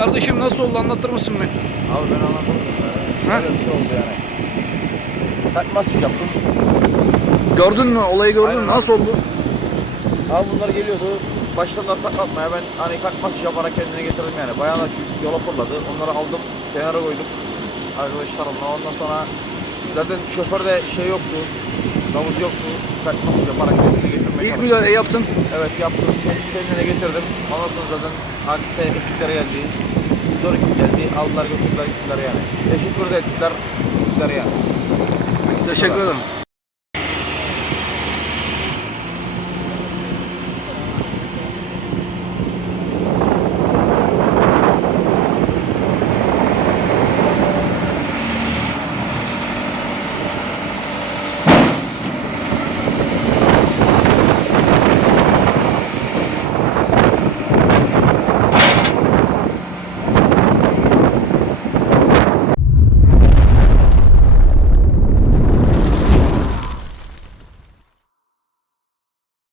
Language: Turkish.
anlatır mısın beni? Abi ben anlatamadım yani. Ha? Böyle bir şey oldu yani. Takmasız yaptım. Gördün mü? Olayı gördün mü? Aynen. Nasıl oldu? Abi bunlar geliyordu. Başladılar taklatmaya. Ben hani takmasız yaparak kendine getirdim yani. Bayanlar yola fırladı. Onları aldım. Kenara koydum. Arkadaşlarımla. Ondan sonra zaten şoförde şey yoktu. Nabız yoktu. Takmasız yaparak kendine getirmeye İlk müdahaleyi yaptın. Evet yaptım. Kendi kendine getirdim. Ondan sonra zaten hadise ekipleri geldi. Ekip geldi. Aldılar götürdüler gittiler yani. Teşekkür de. Gittiler yani. Teşekkür ederim.